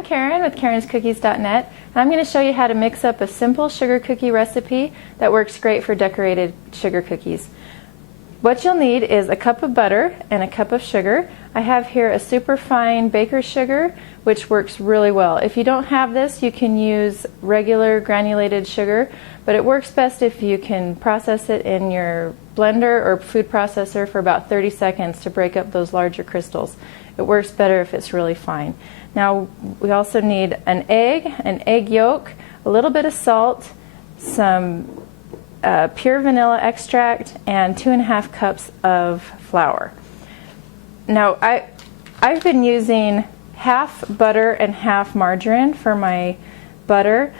I'm Karen with karenscookies.net, and I'm going to show you how to mix up a simple sugar cookie recipe that works great for decorated sugar cookies. What you'll need is a cup of butter and a cup of sugar. I have here a superfine baker's sugar, which works really well. If you don't have this, you can use regular granulated sugar, but it works best if you can process it in your blender or food processor for about 30 seconds to break up those larger crystals. It works better if it's really fine. Now, we also need an egg yolk, a little bit of salt, some pure vanilla extract, and 2.5 cups of flour. Now, I've been using half butter and half margarine for my butter.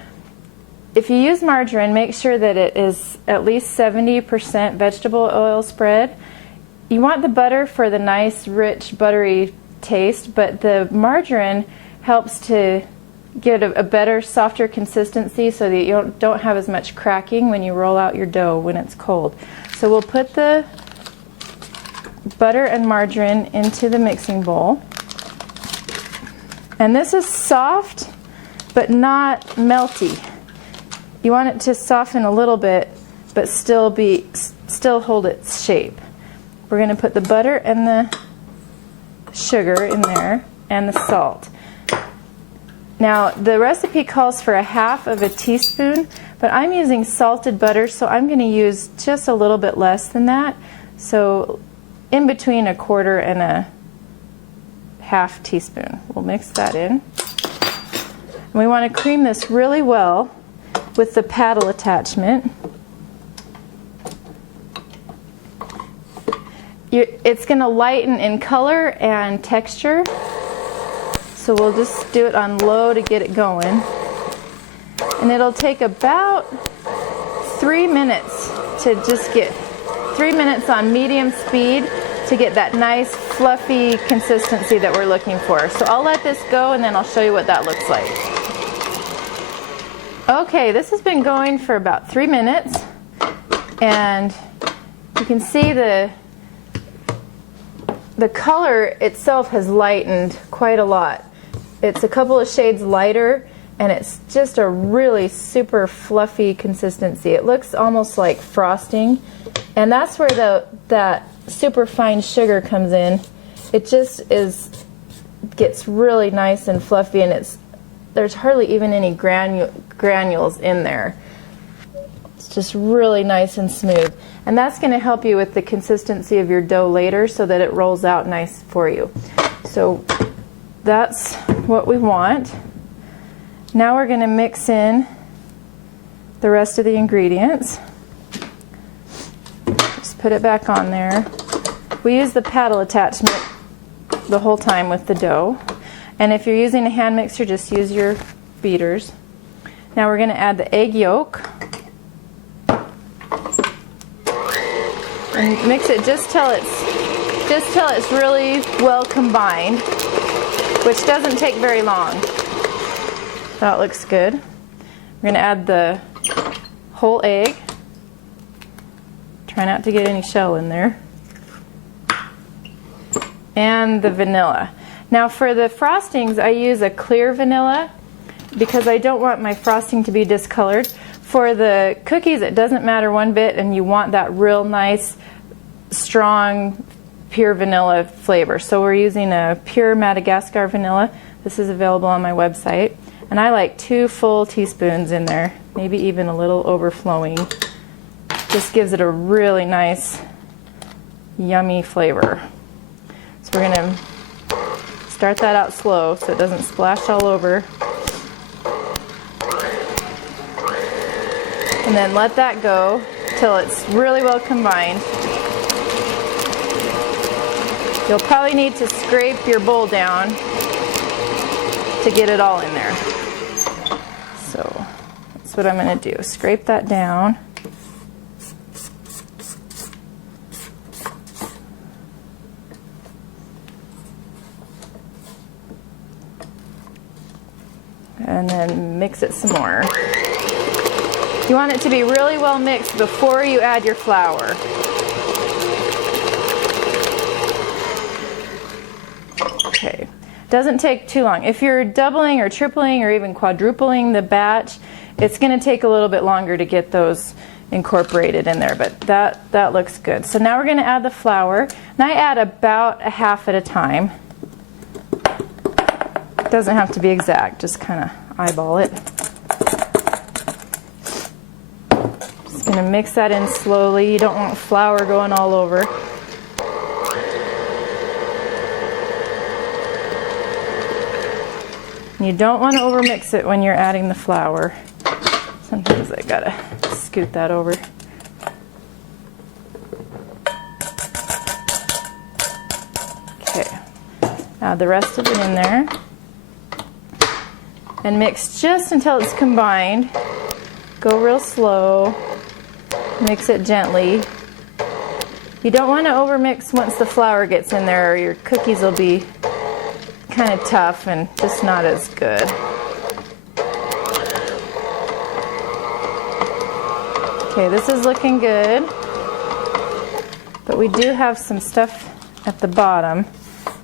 If you use margarine, make sure that it is at least 70% vegetable oil spread. You want the butter for the nice, rich, buttery taste, but the margarine helps to get a better, softer consistency so that you don't have as much cracking when you roll out your dough when it's cold. So we'll put the butter and margarine into the mixing bowl. And this is soft, but not melty. You want it to soften a little bit, but still hold its shape. We're going to put the butter and the sugar in there and the salt. Now, the recipe calls for 1/2 teaspoon, but I'm using salted butter, so I'm going to use just a little bit less than that. So in between 1/4 and 1/2 teaspoon. We'll mix that in. And we want to cream this really well with the paddle attachment. It's going to lighten in color and texture, so we'll just do it on low to get it going. And it'll take about 3 minutes to just get 3 minutes on medium speed to get that nice fluffy consistency that we're looking for. So I'll let this go and then I'll show you what that looks like. Okay, this has been going for about 3 minutes, and you can see the color itself has lightened quite a lot. It's a couple of shades lighter, and it's just a really super fluffy consistency. It looks almost like frosting, and that's where that super fine sugar comes in. It just gets really nice and fluffy, and there's hardly even any granules in there. It's just really nice and smooth. And that's going to help you with the consistency of your dough later so that it rolls out nice for you. So that's what we want. Now we're going to mix in the rest of the ingredients. Just put it back on there. We use the paddle attachment the whole time with the dough. And if you're using a hand mixer, just use your beaters. Now we're going to add the egg yolk. And mix it just till it's really well combined, which doesn't take very long. That looks good. We're going to add the whole egg. Try not to get any shell in there. And the vanilla. Now for the frostings, I use a clear vanilla because I don't want my frosting to be discolored. For the cookies, it doesn't matter one bit, and you want that real nice, strong, pure vanilla flavor. So we're using a pure Madagascar vanilla. This is available on my website. And I like 2 full teaspoons in there, maybe even a little overflowing. Just gives it a really nice, yummy flavor. So we're going to start that out slow so it doesn't splash all over. And then let that go till it's really well combined. You'll probably need to scrape your bowl down to get it all in there. So that's what I'm going to do. Scrape that down. And then mix it some more. You want it to be really well mixed before you add your flour. Okay, Doesn't take too long. If you're doubling or tripling or even quadrupling the batch, it's going to take a little bit longer to get those incorporated in there, but that looks good. So now we're going to add the flour, and I add about a half at a time. It doesn't have to be exact, just kind of eyeball it. Just going to mix that in slowly. You don't want flour going all over. You don't want to overmix it when you're adding the flour. Sometimes I gotta scoot that over. Okay, add the rest of it in there and mix just until it's combined. Go real slow, mix it gently. You don't want to overmix once the flour gets in there, or your cookies will be kind of tough and just not as good. Okay, this is looking good, but we do have some stuff at the bottom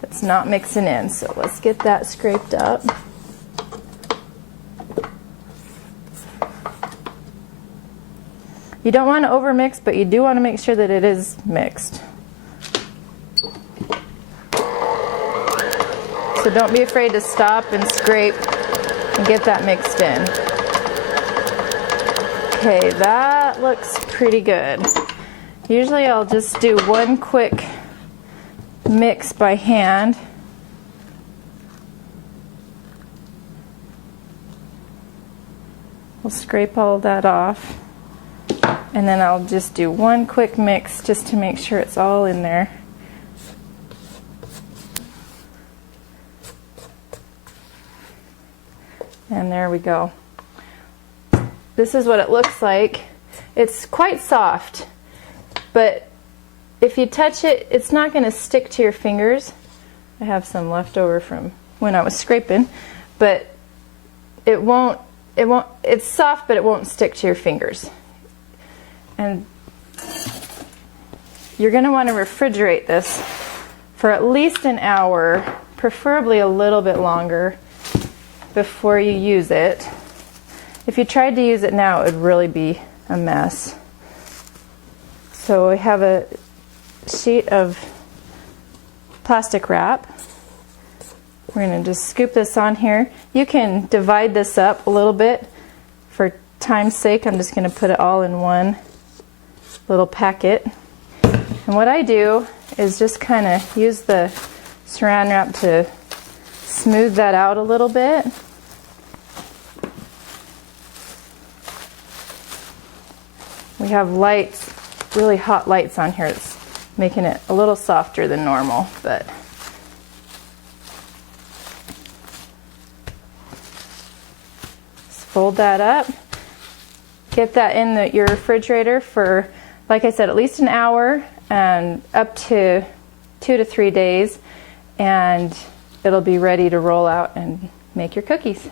that's not mixing in, so let's get that scraped up. You don't want to overmix, but you do want to make sure that it is mixed. So don't be afraid to stop and scrape and get that mixed in. Okay, that looks pretty good. Usually I'll just do one quick mix by hand. We'll scrape all of that off. And then I'll just do one quick mix just to make sure it's all in there. And there we go. This is what it looks like. It's quite soft, but if you touch it, it's not going to stick to your fingers. I have some left over from when I was scraping, but it's soft, but it won't stick to your fingers. And you're going to want to refrigerate this for at least an hour, preferably a little bit longer, before you use it. If you tried to use it now, it would really be a mess. So we have a sheet of plastic wrap. We're going to just scoop this on here. You can divide this up a little bit. For time's sake, I'm just going to put it all in one little packet. And what I do is just kind of use the saran wrap to smooth that out a little bit. We have lights, really hot lights on here. It's making it a little softer than normal, but just fold that up. Get that in your refrigerator for, like I said, at least an hour and up to 2 to 3 days, and it'll be ready to roll out and make your cookies.